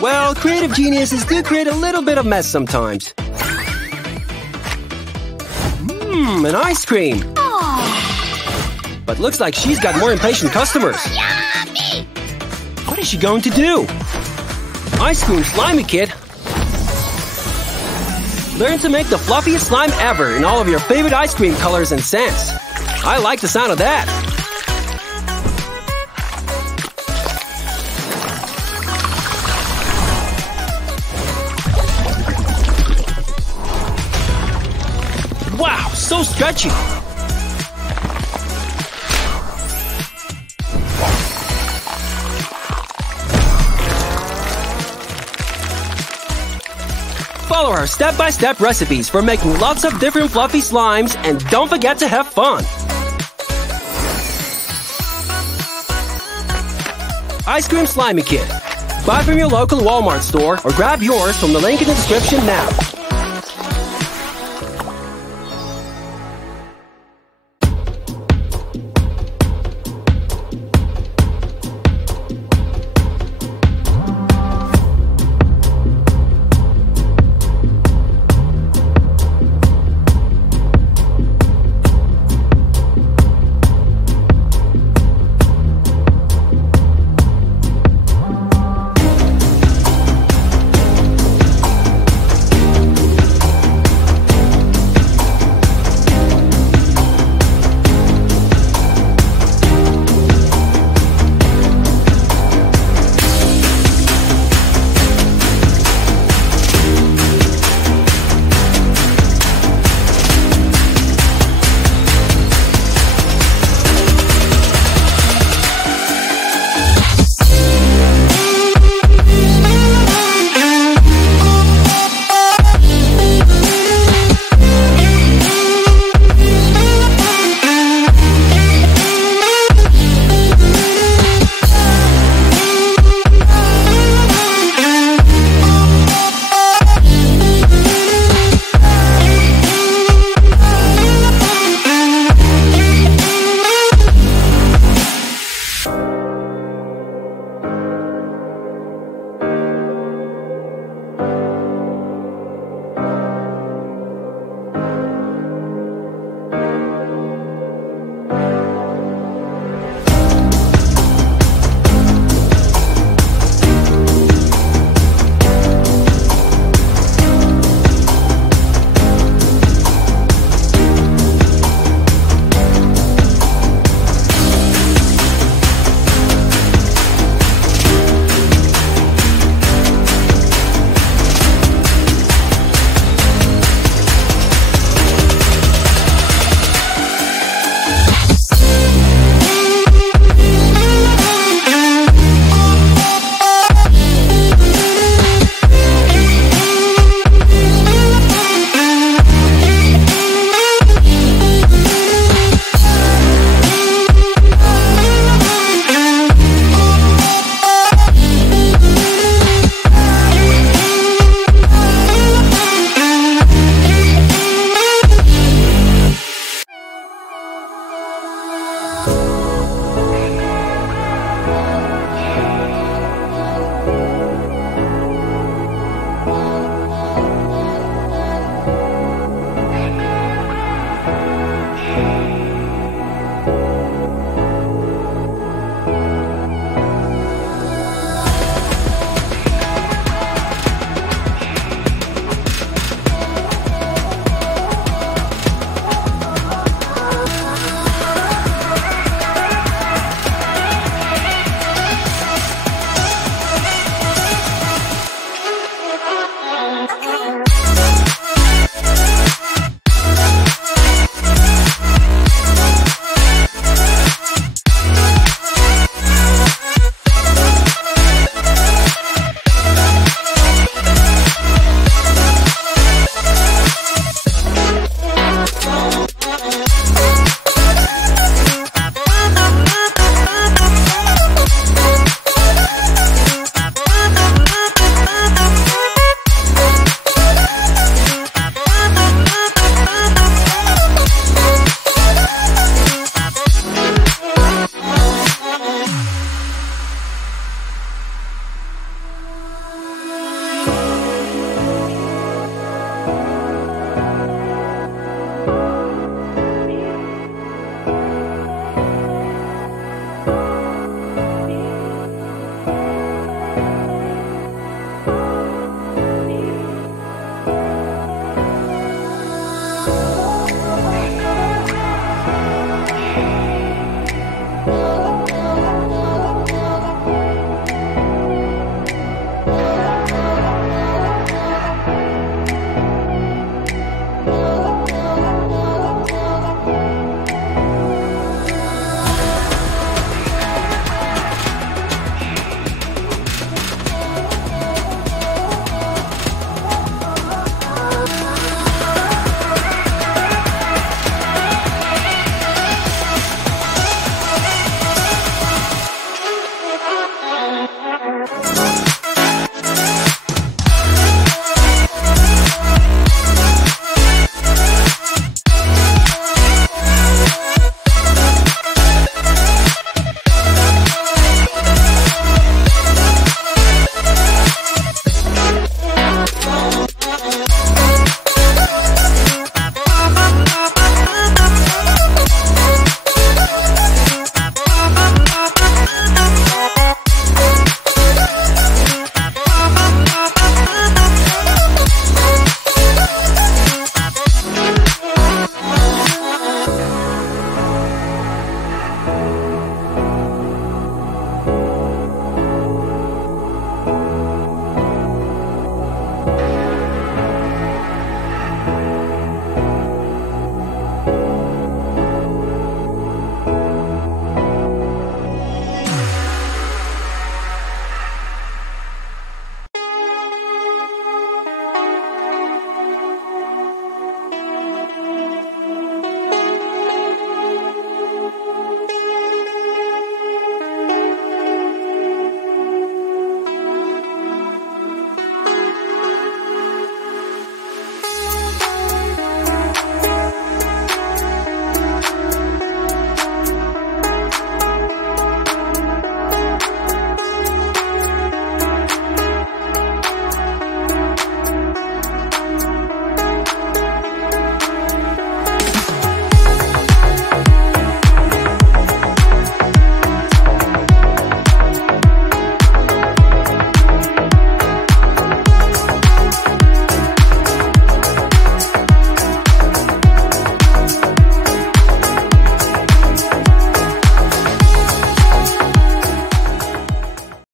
Well, creative geniuses do create a little bit of mess sometimes. An ice cream. But looks like she's got more impatient customers. Yummy! What is she going to do? Ice-cream Slimy Kit. Learn to make the fluffiest slime ever in all of your favorite ice cream colors and scents. I like the sound of that. Wow, so stretchy. Follow our step-by-step recipes for making lots of different fluffy slimes, and don't forget to have fun. Ice-cream Slimy Kit. Buy from your local Walmart store or grab yours from the link in the description now.